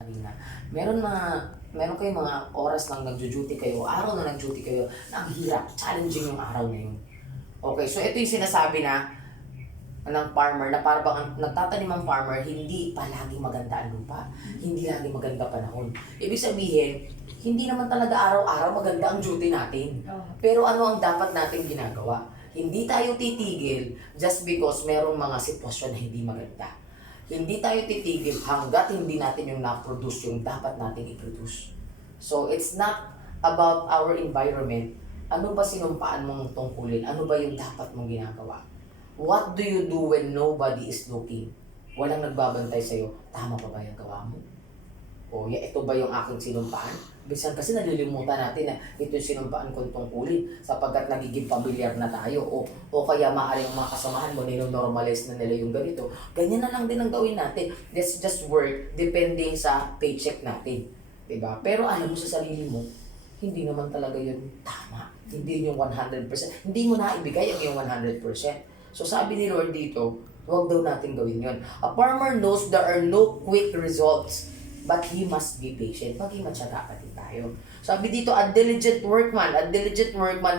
Kanina. Meron kayong mga oras lang nagjo-duty kayo, araw na nag-duty kayo, na ang hirap, challenging yung araw na yun. Okay, so ito yung sinasabi na ng farmer, na parang ang nagtatanim ang farmer, hindi palagi maganda ang lupa, hindi lagi maganda panahon. Ibig sabihin, hindi naman talaga araw-araw maganda ang duty natin. Pero ano ang dapat natin ginagawa? Hindi tayo titigil just because merong mga sitwasyon na hindi maganda. Hindi tayo titigil hanggat hindi natin yung na-produce yung dapat natin i-produce. So, it's not about our environment. Ano ba sinumpaan mong tungkulin? Ano ba yung dapat mong ginagawa? What do you do when nobody is looking? Walang nagbabantay sa'yo. Tama pa ba yung gawa mo? O, ito ba yung aking sinumpaan? Bisan kasi nalilimutan natin na ito yung sinumpaan kong tungkulin sapagkat nagiging familiar na tayo. O kaya maaaring mga kasamahan mo, nilo-normalize na nila yung ganito. Ganyan na lang din ang gawin natin. Let's just work depending sa paycheck natin. Diba? Pero alam mo sa sarili mo, hindi naman talaga yun tama. Hindi yung 100%. Hindi mo na ibigay ang yung 100%. So sabi ni Lord dito, huwag daw natin gawin yun. A farmer knows there are no quick results, but he must be patient. Maging matyaga pa din tayo. Sabi dito, a diligent workman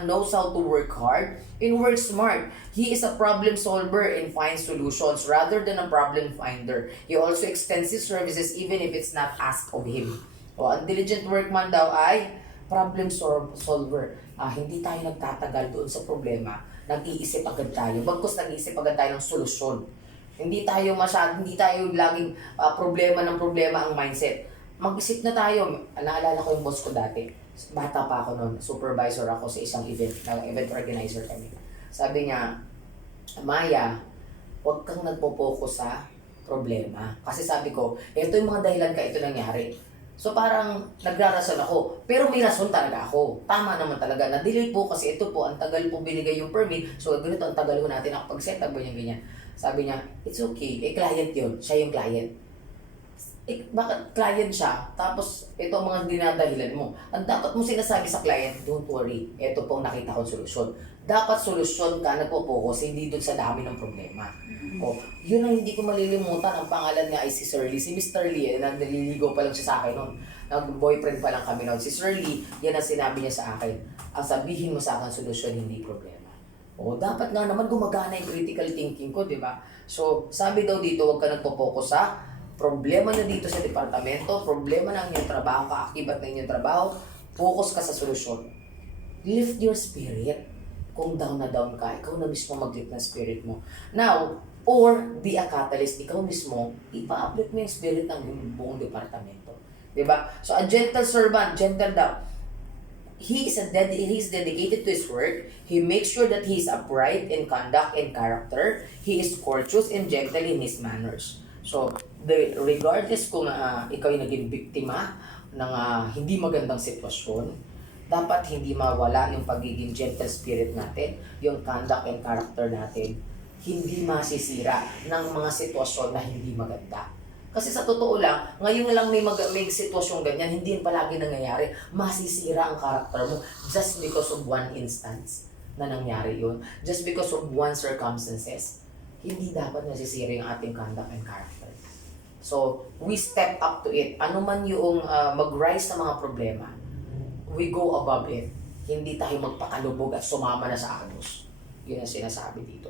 knows how to work hard and work smart. He is a problem solver and finds solutions rather than a problem finder. He also extends his services even if it's not asked of him. O, ang diligent workman daw ay problem solver. Hindi tayo nagtatagal doon sa problema. Nag-iisip agad tayo. Bagkus nag-iisip agad tayo ng solusyon. Hindi tayo laging problema ng problema ang mindset. Mag-isip na tayo. Naalala ko yung boss ko dati. Bata pa ako noon. Supervisor ako sa isang event. Event organizer kami. Sabi niya, Maya, huwag kang nagpo-focus sa problema. Kasi sabi ko, ito yung mga dahilan ka ito nangyari. So parang nagrarason ako, pero may rason talaga ako. Tama naman talaga, na-delay po kasi ito po, ang tagal po binigay yung permit, so ganito ang tagal ko natin ako pag-set up, ganyan. Sabi niya, it's okay, client yun, siya yung client. Bakit client siya? Tapos ito ang mga dinadahilan mo. Ang dapat mo sinasabi sa client, don't worry, ito po ang nakita kong solusyon. Dapat solusyon ka, nagpo-focus, hindi dun sa dami ng problema. O, yun ang hindi ko malilimutan. Ang pangalan niya ay si Sir Lee. Si Mr. Lee, naliligaw pa lang siya sa akin noon. Nag-boyfriend pa lang kami noon. Si Sir Lee, yan ang sinabi niya sa akin. Ang sabihin mo sa akin, solusyon, hindi problema. O, dapat nga naman gumagana yung critical thinking ko, di ba? So, sabi daw dito, huwag ka nagpo-focus sa problema na dito sa departamento, problema ng inyong trabaho, kaakibat ng inyong trabaho, focus ka sa solusyon. Lift your spirit. Kung down na down ka, ikaw na mismo mag-lift ng spirit mo. Now, or be a catalyst, ikaw mismo, ipa-uplift mo yung spirit ng buong departamento. Diba? So, a gentle servant, gentle daw. He is dedicated to his work. He makes sure that he is upright in conduct and character. He is courteous and gentle in his manners. So, regardless kung ikaw ay naging biktima ng hindi magandang sitwasyon, dapat hindi mawala yung pagiging gentle spirit natin, yung conduct and character natin, hindi masisira ng mga sitwasyon na hindi maganda. Kasi sa totoo lang, ngayon lang may sitwasyon ganyan, hindi yun palagi nangyayari. Masisira ang character mo just because of one instance na nangyari yun. Just because of one circumstances. Hindi dapat nasisira yung ating conduct and character. So, we step up to it. Ano man yung mag-rise sa mga problema, we go above it. Hindi tayo magpakalubog at sumama na sa agos. Yun ang sinasabi dito.